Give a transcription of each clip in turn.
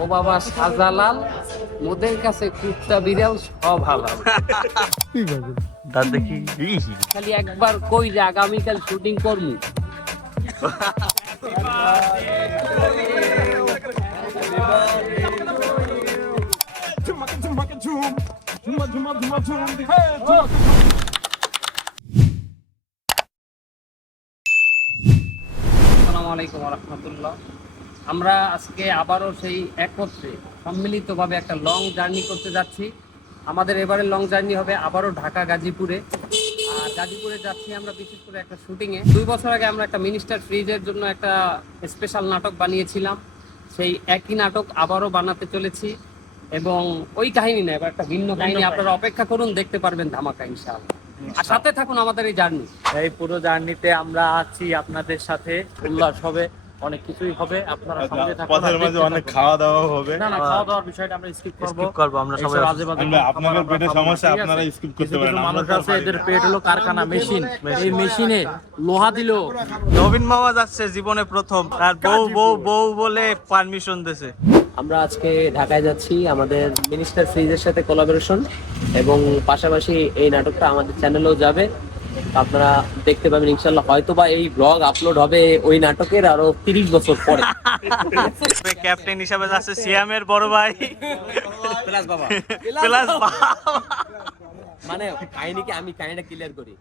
ও বাবা শাহজালাল, মোদের কাছে কুত্তা বিড়াল সব হালাল। তার দেখি খালি একবার কই যে আগামীকাল শুটিং করবো। আসসালামু আলাইকুম ওয়া রাহমাতুল্লাহ। আমরা আজকে আবারও সেই একত্রে সম্মিলিতভাবে একটা লং জার্নি করতে যাচ্ছি। আমাদের এবারের লং জার্নি হবে আবারও ঢাকা গাজীপুরে। আর গাজীপুরে যাচ্ছি আমরা বিশেষ করে একটা শুটিংয়ে। 2 বছর আগে আমরা একটা মিনিস্টার ফ্রিজের জন্য একটা স্পেশাল নাটক বানিয়েছিলাম। সেই একই নাটক আবারও বানাতে চলেছি এবং ওই কাহিনী না, এবার একটা ভিন্ন কাহিনী। আপনারা অপেক্ষা করুন, দেখতে পারবেন ধামাকা ইনশাআল্লাহ। আর সাথে থাকুন আমাদের এই জার্নি। এই পুরো জার্নিতে আমরা আছি আপনাদের সাথে, উল্লাস হবে, অনেক কিছুই হবে। আপনারা সঙ্গে থাকুন, পথের মাঝে অনেক খাওয়া দাওয়া হবে। না খাওয়া দাওয়ার বিষয়টা আমরা স্কিপ করব আমরা সবাই আপনাদের পেটে সমস্যা, আপনারা স্কিপ করতে পারেন। মানুষ আছে এদের পেট হলো কারখানা, মেশিন। এই মেশিনে লোহা দিল। নবীন মামা যাচ্ছে জীবনে প্রথম, আর বউ বলে পারমিশন দিয়েছে। আমরা আজকে ঢাকায় যাচ্ছি আমাদের মিনিস্টার ফ্রিজের সাথে কোলাবোরেশন, এবং পাশাপাশি এই নাটকটা আমাদের চ্যানেলেও যাবে। আপনারা দেখতে পাবেন ইনশাল্লাহ। হয়তোবা এই ব্লগ আপলোড হবে ওই নাটকের আরো 30 বছর পরে। ক্যাপ্টেন হিসাবে যাচ্ছে সিয়ামের বড় ভাই প্লাস বাবা। মানে কাহিনীটা ক্লিয়ার করি।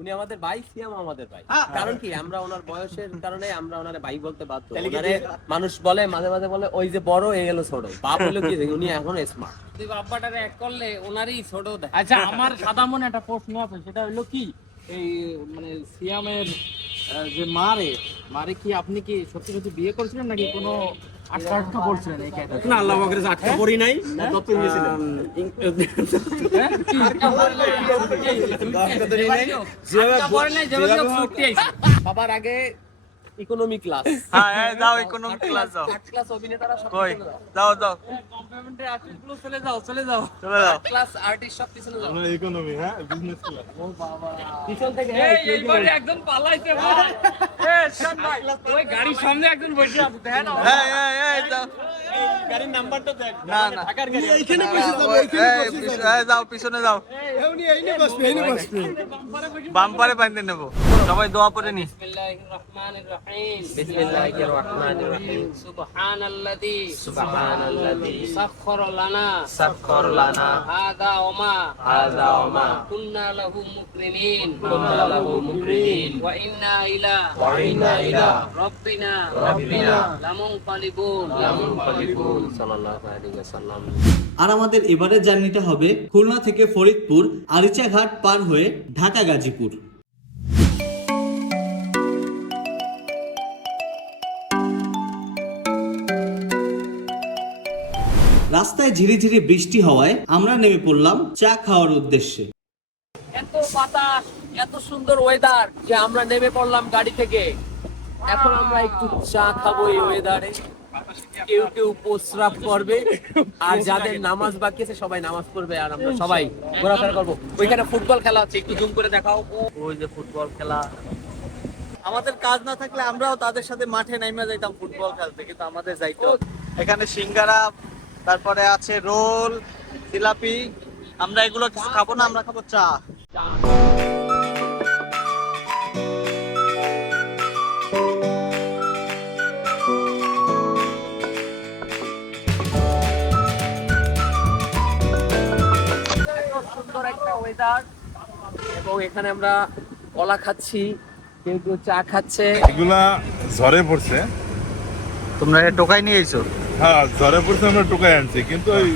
উনি আমাদের ভাই, সিয়াম আমাদের ভাই। কারণ কি, আমরা ওনার বয়সের কারণে আমরা ওনারে ভাই বলতে বাধ্য। ওনারে মানুষ বলে মাঝে মাঝে বলে ওই যে বড় এই গেল ছোট। বাপ হলো কি, উনি এখন স্মার্ট। তুই বাপ্পাটারে এক করলে ওনারই ছোট দেয়। আচ্ছা, আমার সাদা মনে একটা প্রশ্ন আছে, সেটা হলো কি, এই মানে সিয়ামের যে মারে কি আপনি কি সত্যি সত্যি বিয়ে করেছিলেন নাকি কোনো আটকা করছিলেন এই ক্যারেক্টার? না, আল্লাহ পাকের আটকা পড়ি নাই। সবার আগে ইকোনমি ক্লাস। হ্যাঁ, যাও ইকোনমি ক্লাস যাও। 8 ক্লাস অভিনেতারা সব কই যাও কমপ্লিমেন্টারি আর্টিস্টগুলো চলে যাও। 8 ক্লাস আর্টিস্ট সব পিছনে যাও। আমরা ইকোনমি, হ্যাঁ, বিজনেস ক্লাস। ও বাবা, পিছন থেকে এইবারে একদম পালাইতে ভাই। শান ভাই, ওই গাড়ির সামনে একজন বসে আছে, দেখেন না? এই যাও, গাড়ির নাম্বারটা দেখ। না ঢাকার গাড়ি। এইখানে বসে যাবো, যাও পিছনে যাও, এইনে বসবে। বাম্পারে বাইন্ধে নেব। সবাই দোয়া পড়ে নি। বিসমিল্লাহির রহমানির রহিম। বিসমিল্লাহির রহমানির রহিম। সুবহানাল্লাযী সাখখারা লানা হাযা ওয়া মা কুন্না লাহু মুকরিনিন ওয়া ইন্না ইলা রাব্বিনা লামুনকালিবুন সাল্লাল্লাহু আলাইহি ওয়াসাল্লাম। আর আমাদের এবারের জার্নিটা হবে খুলনা থেকে ফরিদপুর আরিচাঘাট পার হয়ে ঢাকা গাজীপুর। রাস্তায় ঝিরিঝিরি বৃষ্টি হওয়ায় আমরা নেমে পড়লাম চা খাওয়ার উদ্দেশ্যে। এত বাতাস, এত সুন্দর ওয়েদার যে আমরা নেমে পড়লাম গাড়ি থেকে। এখন আমরা একটু চা খাবো এই ওয়েদারে। কেউ প্রস্রাব করবে, আর যাদের নামাজ বাকি আছে সবাই নামাজ পড়বে, আর আমরা সবাই ঘোরাফেরা করবো। ওইখানে ফুটবল খেলা হচ্ছে, একটু জুম করে দেখাও। ওই যে ফুটবল খেলা। আমাদের কাজ না থাকলে আমরাও তাদের সাথে মাঠে নাইমা যাইতাম ফুটবল খেলতে, কিন্তু আমাদের যাইতো। এখানে সিঙ্গারা, তারপরে আছে রোল, জিলাপি। আমরা এগুলো কিছু খাবো না, আমরা খাবো চা। সুন্দর একটা ওয়েদার, এবং এখানে আমরা কলা খাচ্ছি, কেউ চা খাচ্ছে। এগুলা ঝড়ে পড়ছে। তোমরা টোকাই নিয়ে এসো? হ্যাঁ, ঝড়ে পড়ছে, আমরা টোকাই আনছি, কিন্তু ওই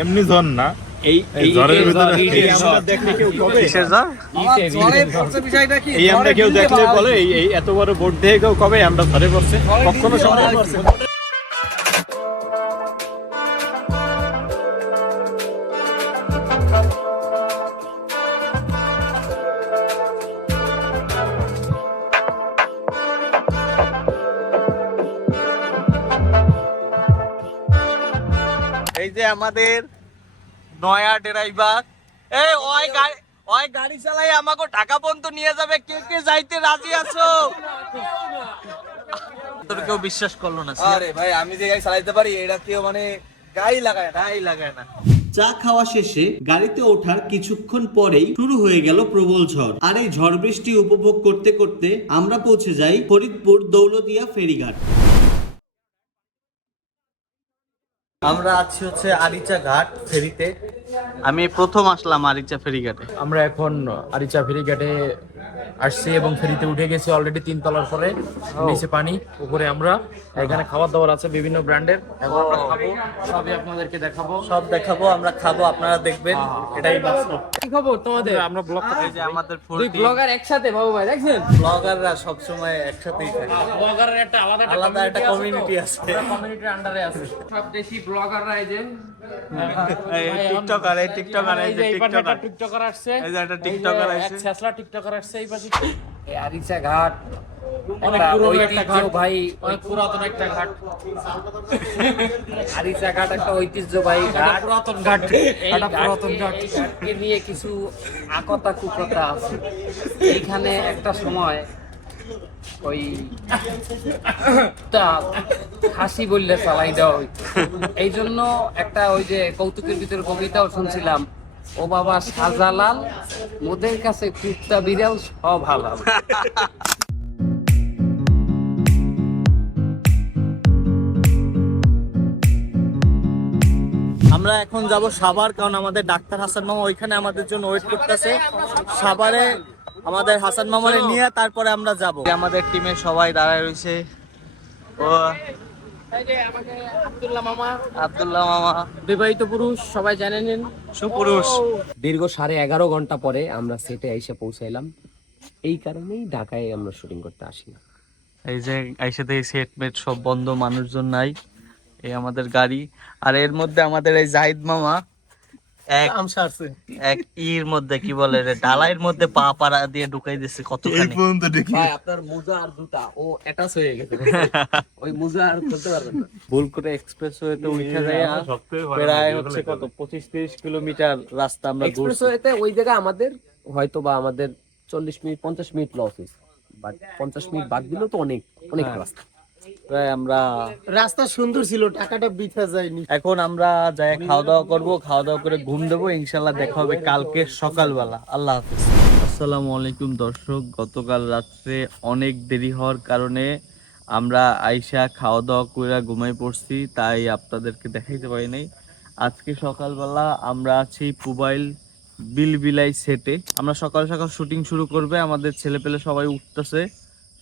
এমনি ঝড় না। এই ঝড়ের ভিতরে আমরা দেখলে কেউ কবে? কিসের ঝড়? এই আমরা কেউ দেখলে বলে এই এত বড় বোট দিয়ে কেউ কবে আমরা ধরে পড়ছে? কখনো সম্ভব পড়ছে? এই যে আমাদের নয়া ড্রাইভার, ওই গাড়ি চালাই আমাকে ঢাকা পর্যন্ত নিয়ে যাবে। কে কে যাইতে রাজি আছো? তোর কেউ বিশ্বাস করলো না। আরে ভাই আমি যে গাড়ি চালাইতে পারি এটা কেউ মানে গাড়ি লাগায় না। চা খাওয়া শেষে গাড়িতে ওঠার কিছুক্ষণ পরেই শুরু হয়ে গেল প্রবল ঝড়। আর এই ঝড় বৃষ্টি উপভোগ করতে করতে আমরা পৌঁছে যাই ফরিদপুর দৌলতিয়া ফেরিঘাট। আমরা আছি হচ্ছে আরিচা ঘাট ফেরিতে। আমি প্রথম আসলাম আরিচা ফেরিঘাটে। আমরা এখন আরিচা ফেরিঘাটে আসছি এবং ফেরিতে উঠে গেছি অলরেডি 3 তলার পরে। নিচে পানি, উপরে আমরা। এখানে খাবার দাবার আছে বিভিন্ন ব্র্যান্ডের, এবং আমরা খাবো, সবই আপনাদেরকে দেখাবো। সব দেখাবো, আমরা খাবো, আপনারা দেখবেন। এটাই বাস্তব। কি খবর তোমাদের? আমরা ব্লগ এই যে আমাদের ফুল দুই ব্লগার একসাথে বাবু ভাই দেখছেন? ব্লগাররা সব সময় একসাথেই থাকে। ব্লগারের একটা আলাদা একটা কমিউনিটি আছে। কমিউনিটির আন্ডারে আছে সব দেশি ব্লগাররা। এই যে টিকটকার, এই টিকটকার, এই যে টিকটকার, টিকটকার আসছে, এই যে একটা টিকটকার আসছে, ছেসলা টিকটকার আসছে এই পাশে। এই আরিচা ঘাট অনেক পুরনো একটা ঘাট ভাই, অনেক পুরাতন একটা ঘাট। আরিচা ঘাট একটা ঐতিহ্যবাহী ঘাট, পুরাতন ঘাট, এই একটা পুরাতন ঘাট। ঘাটকে নিয়ে কিছু আকতা কুকতা আছে। এইখানে একটা সময় ওই খাসি বললে চালাই দেওয়া হইতো। এই জন্য একটা ওই যে কৌতুকের ভিতরে কবিতাও শুনছিলাম, ও বাবা শাহজালাল মোদের কাছে কুত্তা বিড়াল সব হালাল। আমরা এখন যাব সাভার, কারণ আমাদের ডাক্তার হাসান মামা ওইখানে আমাদের জন্য ওয়েট করতেছে। সাভারে আমাদের হাসান মামারে নিয়ে তারপরে আমরা যাব। আমাদের টিমের সবাই দাঁড়ায় রয়েছে। ও এই যে আমাকে আব্দুল্লাহ মামা বিবাহিত পুরুষ, সবাই জানেন, সুপুরুষ। দীর্ঘ 11.5 ঘন্টা পরে আমরা সেটে এসে পৌঁছাইলাম। এই কারণেই ঢাকায় আমরা শুটিং করতে আসি না। এই যে আইসাতে সেটমেট সব বন্ধ, মানুষজন নাই। এই আমাদের গাড়ি, আর এর মধ্যে আমাদের এই জাহিদ মামা এক ইর মধ্যে কি বলে রে, ডালাইয়ের মধ্যে পা পাড়া দিয়ে ঢুকাই দিচ্ছে কতখানি। ভাই আপনার মোজা আর জুতা ও অ্যাটাচ হয়ে গেছে, ওই মোজা আর খুলতে পারবেন না। ভুল করে এক্সপ্রেসওয়েতে উঠে যায়, প্রায় হচ্ছে কত 25-30 কিলোমিটার রাস্তা আমরা ঘুরছি। এক্সপ্রেসওয়েতে ওই জায়গা আমাদের হয়তো বা আমাদের 40 মিনিট 50 মিনিট লস হয়েছে, বাট 50 মিনিট বাদ দিলেও তো অনেক রাস্তা। প্রায় আমরা রাস্তা সুন্দর ছিল, টাকাটা বৃথা যায়নি। এখন আমরা যাই খাওয়া দাওয়া করবো, খাওয়া দাওয়া করে ঘুম দেবো। ইনশাল্লাহ দেখা হবে কালকে সকালবেলা। আল্লাহ হাফিজ। আসসালামু আলাইকুম দর্শক, গতকাল রাত্রে অনেক দেরি হওয়ার কারণে আমরা আইসা খাওয়া দাওয়া করে ঘুমাই পড়ছি, তাই আপনাদেরকে দেখাইতে পারি নাই। আজকে সকালবেলা আমরা আছি পুবাইল বিলবিলাই সেটে। আমরা সকাল সকাল শুটিং শুরু করবে, আমাদের ছেলেপেলে সবাই উঠতেছে,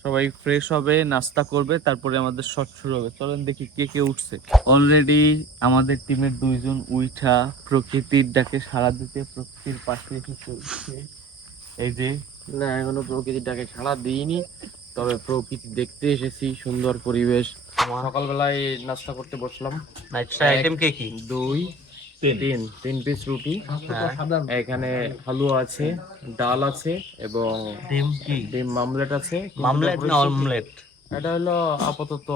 সবাই ফ্রেশ হবে, নাস্তা করবে, তারপরে আমাদের শট শুরু হবে। চলেন দেখি কে কে উঠছে। অলরেডি আমাদের টিমের 2 জন উইঠা প্রকৃতির ডাকে সাড়া দিতে প্রকৃতির পাশে এসে উঠছে। এই যে না, এখনো প্রকৃতির ডাকে সাড়া দিইনি, তবে প্রকৃতি দেখতে এসেছি, সুন্দর পরিবেশ। সকালবেলায় নাস্তা করতে বসলাম। নাইটটা আইটেম কে কি? 3 পিস রুটি, এখানে হালুয়া আছে, ডাল আছে, এবং ডিম কি? ডিম মামলেট আছে। মামলেট না অমলেট? এটা হলো আপাতত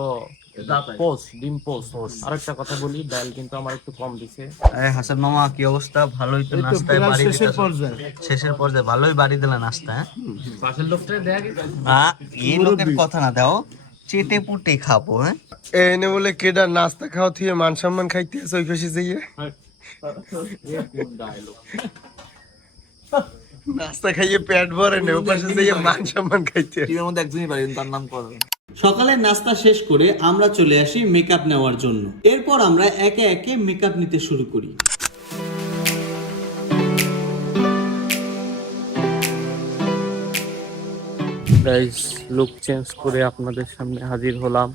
পোস্ট, ডিম পোস্ট। আরেকটা কথা বলি, ডাল কিন্তু আমার একটু কম দিছে। আরে হাসান মামা কি অবস্থা? ভালোই তো নাস্তায় বাড়ি দিতে, শেষের পর্যায়ে ভালোই বাড়ি দিলা নাস্তা। হ্যাঁ, পাশের লোকটা দেখা গেছে এই লোকের কথা না দাও, চেটে পুটে খাবো। হ্যাঁ, এনে বলে কেডা নাস্তা খাওয়া থিয়ে মান সম্মান খাইতে আছে ওই পাশে যাইয়ে। নাস্তা খাইয়ে পেট ভরে না, ওই পাশে যাইয়ে মান সম্মান খাইতে। টিমের মধ্যে একজনই পারি, তার নাম করবে। সকালের নাস্তা শেষ করে আমরা চলে আসি মেকআপ নেওয়ার জন্য। এরপর আমরা একে একে মেকআপ নিতে শুরু করি। গাইস, লুক চেঞ্জ করে আপনাদের সামনে হাজির হলাম।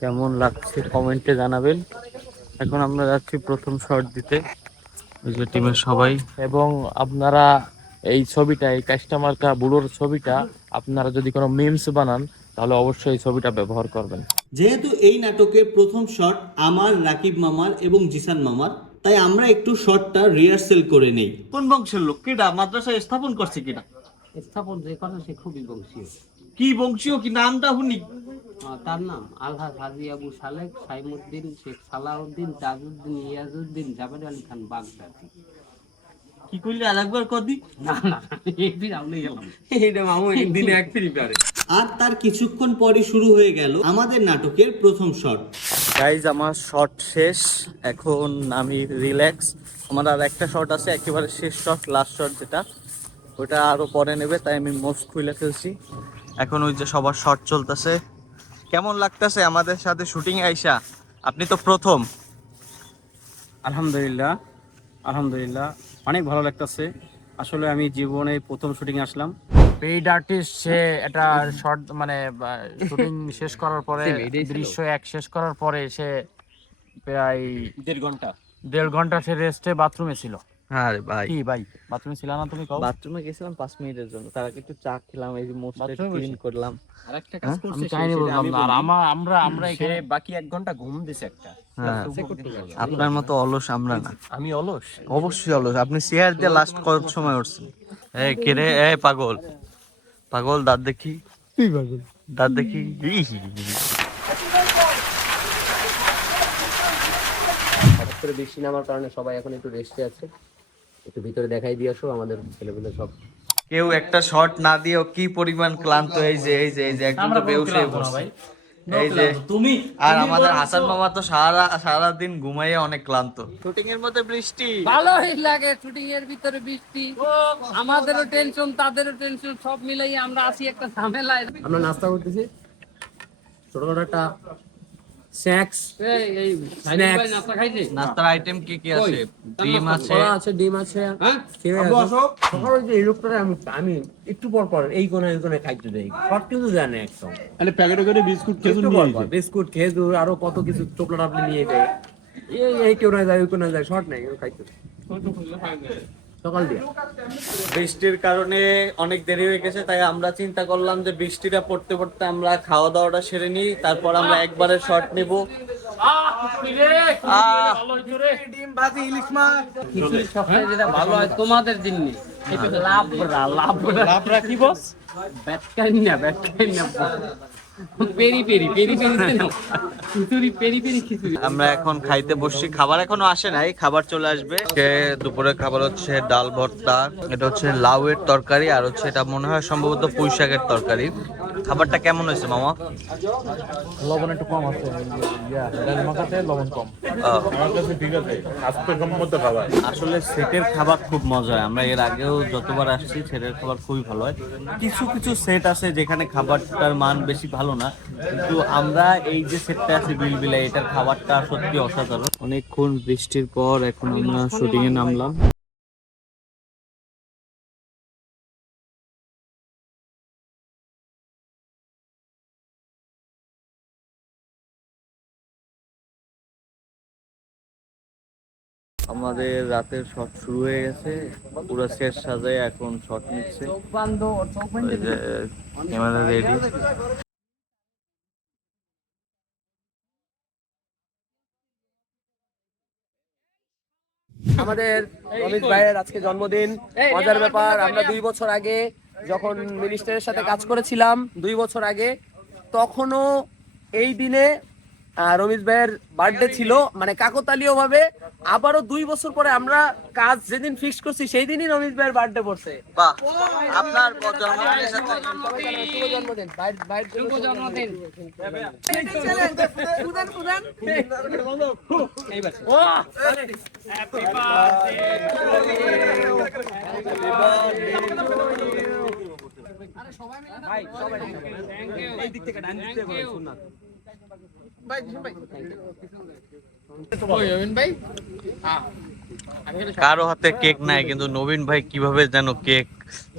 কেমন লাগছে কমেন্টে জানাবেন। এখন আমরা যাচ্ছি প্রথম শট দিতে, ওই যে টিমের সবাই। এবং আপনারা এই ছবিটা, এই কাস্টমার কা বুড়োর ছবিটা আপনারা যদি কোনো মিমস বানান, তাহলে অবশ্যই এই ছবিটা ব্যবহার করবেন। যেহেতু এই নাটকের প্রথম শট আমার, রাকিব মামার এবং জিসান মামার, তাই আমরা একটু শটটা রিহার্সেল করে নেই। কোন বংশের লোক? কিডা মাদ্রাসায় স্থাপন করছে? কিডা স্থাপন যে করে সে খুবই বংশীয়। কি বংশীয়? কি নামটা শুনি? তার নাম আলহাজ হাজী আবু সালেক সাইমুদ্দিন শেখ সালাউদ্দিন তাজউদ্দিন ইয়াজউদ্দিন জাবের আলী খান বাগদাদি। কি করলি আরেকবার কদি? না না একদিন আমি গেলাম এইটা মামু একদিনে এক ফ্রি পারে। আর তার কিছুক্ষণ পরই শুরু হয়ে গেল আমাদের নাটকের প্রথম শট। গাইজ আমার শট শেষ, এখন আমি রিল্যাক্স। আমার আর একটা শট আছে, একেবারে শেষ শট, লাস্ট শট যেটা, ওটা আরো পরে নেবে, তাই আমি মোস্ট খুলে ফেলছি। এখন ওই যে সবার শট চলতেছে। কেমন লাগতেছে আমাদের সাথে শুটিং আইসা? আপনি তো প্রথম। আলহামদুলিল্লাহ, আলহামদুলিল্লাহ অনেক ভালো লাগতেছে। আসলে আমি জীবনে প্রথম শুটিং আসলাম। পেইড আর্টিস্ট, সে এটা শর্ট মানে শুটিং শেষ করার পরে, দৃশ্য এক শেষ করার পরে সে প্রায় 1.5 ঘন্টা সে রেস্টে বাথরুমে ছিল। হ্যাঁ ভাই, কি ভাই বাথরুমে ছিল না তুমি? বাথরুমে গেছিলাম 5 মিনিটের জন্য, তার আগে একটু চা খেলাম, এই যে মোস্টে ক্লিন করলাম। আরেকটা কাজ করছে আমি কাহিনী বললাম না, আর আমরা এখানে বাকি 1 ঘন্টা ঘুম দিছে একটা। হ্যাঁ, আপনার মতো অলস আমরা না। আমি অলস? অবশ্যই অলস। আপনি চেয়ার দিয়ে লাস্ট কত সময় উঠছেন? এই কে রে? এই পাগল পাগল, দাঁত দেখি, দাঁত দেখি। হঠাৎ করে বৃষ্টি নামার কারণে সবাই এখন একটু রেস্টে আছে, একটু ভিতরে দেখাই দিয়ে আসো আমাদের ছেলেগুলো সব। কেউ একটা শট না দিয়েও কি পরিমাণ ক্লান্ত। এই যে এই যে এই যে একদম তো বেহুশ হয়ে পড়ছে। এই যে তুমি আর আমাদের হাসান মামা তো সারা দিন ঘুমাইয়ে অনেক ক্লান্ত। শুটিং এর মধ্যে বৃষ্টি ভালোই লাগে, শুটিং এর ভিতরে বৃষ্টি, আমাদেরও টেনশন তাদেরও টেনশন, সব মিলাই আমরা আছি একটা ঝামেলায়। আমরা নাস্তা করতেছি, ছোটখাটো একটা স্ন্যাক্স। এই নাস্তা খাইছি। নাস্তার আইটেম কি কি আছে? ডিম আছে, কলা আছে, ডিম আছে, সকালে যে এই লোকটারে আমি একটু পর পর এই কোনায় খাইতে দেই, সব কিছু জানে একদম। মানে প্যাকেটে করে বিস্কুট খেজুর একটু নিয়ে পর আইছে। পর বিস্কুট, খেজুর, আরো কত কিছু চকলেট আপনি নিয়ে দেয়। এই কেউ না যায়, ওই কোনায় যায়, শর্ট নাই খাইতে সকাল দিয়ে। বৃষ্টির কারণে অনেক দেরি হয়ে গেছে, তাই আমরা চিন্তা করলাম যে বৃষ্টিটা পড়তে পড়তে আমরা খাওয়া দাওয়াটা সেরে নিই, তারপর আমরা একবারে শট নেব। খিচুড়ি সবচেয়ে যেটা ভালো হয় তোমাদের জন্য, লাবড়া কি বস? ব্যাটকাই না পেরি পেরি খিচুড়ি। আমরা এখন খাইতে বসছি, খাবার এখনো আসে নাই, খাবার চলে আসবে। দুপুরে খাবার হচ্ছে ডাল ভর্তা, এটা হচ্ছে লাউয়ের তরকারি, আর হচ্ছে এটা মনে হয় সম্ভবত পুঁই শাকের তরকারি। খাবারটা কেমন হয়েছে মামা? লবণ একটু কম আছে, ডাল মাখাতে লবণ কম। আমার কাছে ঠিক আছে, স্বাস্থ্যসম্মত খাবার। আসলে সেটের খাবার খুব মজা হয়। আমরা এর আগেও যতবার আসছি সেটের খাবার খুবই ভালো হয়। কিছু কিছু সেট আছে যেখানে খাবারটার মান বেশি ভালো না, কিন্তু আমরা এই যে সেটটা আছে বিলবিলা, এটার খাবারটা সত্যি অসাধারণ। অনেকক্ষণ বৃষ্টির পর এখন আমরা শুটিং এ নামলাম। আমাদের রাতের শট শুরু হয়ে গেছে, পুরো সেট সাজায় এখন শট নিচ্ছে। Camera ready. আমাদের অমিত ভাইয়ের আজকে জন্মদিন, মজার ব্যাপার। আমরা 2 বছর আগে যখন মিনিস্টারের সাথে কাজ করেছিলাম, 2 বছর আগে, তখনও এই দিনে রমিজ ভাইয়ের বার্থডে ছিল, মানে কাকতালীয় ভাবে। আবারও 2 বছর পরে আমরা কাজ যেদিন ফিক্স করছি সেই দিনই রমিজ ভাইয়ের বার্থডে পড়ছে। বাহ, আপনার জন্মদিনের সাথে শুভ জন্মদিন, শুভ জন্মদিন। কারো হাতে কেক নাই, কিন্তু নবীন ভাই কিভাবে যেন কেক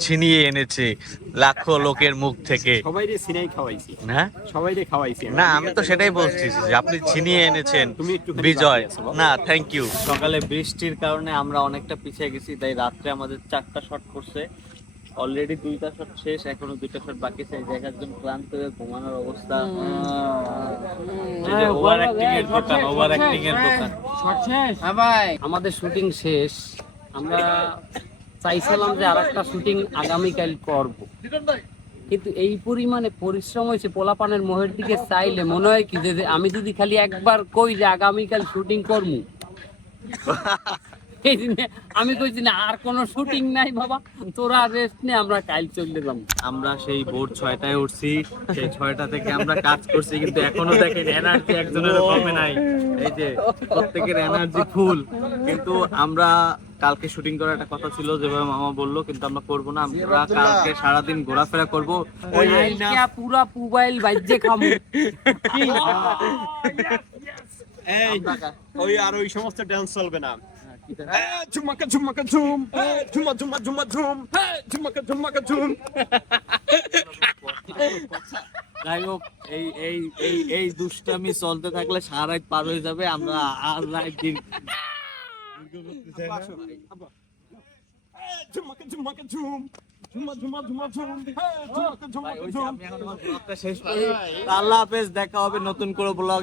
ছিনিয়ে এনেছে লাখো লোকের মুখ থেকে। সবাইরে সিনাই খাওয়াইছি, হ্যাঁ সবাইরে খাওয়াইছি। না, আমি তো সেটাই বলছি যে আপনি ছিনিয়ে এনেছেন তুমি একটুখানি বিজয়। বাকি আছো বাবা। না, থ্যাংক ইউ। সকালে বৃষ্টির কারণে আমরা অনেকটা পিছিয়ে গেছি, তাই রাত্রে আমাদের 4টা শট করছে। অলরেডি 2টা শট শেষ, এখনো 2টা শট বাকি। সেই জায়গার জন্য ক্লান্ত হয়ে ঘুমানোর অবস্থা। ওভার অ্যাক্টিং এর দোকান। আমাদের শুটিং শেষ, আমরা চাইছিলাম যে আরেকটা শুটিং আগামীকাল করব, কিন্তু এই পরিমাণে পরিশ্রম হয়েছে, পোলাপানের মোহের দিকে চাইলে মনে হয় কি যে আমি যদি খালি একবার কই যে আগামীকাল শুটিং করবো, এই জন্যে আমি কইছি না আর কোনো শুটিং নাই বাবা, তোরা রেস্ট নে, আমরা কাল চলে যাব। আমরা সেই ভোর 6টায় উঠছি, সেই 6টা থেকে আমরা কাজ করছি, কিন্তু এখনো দেখেন এনার্জি একজনের কমে নাই। এই যে প্রত্যেকের এনার্জি ফুল, কিন্তু আমরা কালকে শুটিং করার একটা কথা ছিল যেভাবে মামা বললো, কিন্তু আমরা করবো না। আমরা কালকে সারাদিন ঘোরাফেরা করবো। কালকে পুরা মোবাইল বাইজে খামু। এই ওই আর ওই সমস্ত ডান্স চলবে না। ঝুমাকা ঝুমাকা ঝুম, ঝুমা ঝুমা ঝুমা ঝুম, ঝুমাকা ঝুমাকা ঝুম। যাই হোক, এই এই এই এই দুষ্টামি চলতে থাকলে সারা রাত পার হয়ে যাবে। আমরা আর রাত দিন ঝুমাকা ঝুমাকা ঝুম, ঝুমা ঝুমা ঝুমা ঝুম, ঝুমাকা ঝুমাকা ঝুম। আল্লাহ হাফেজ, দেখা হবে নতুন করে ব্লগে।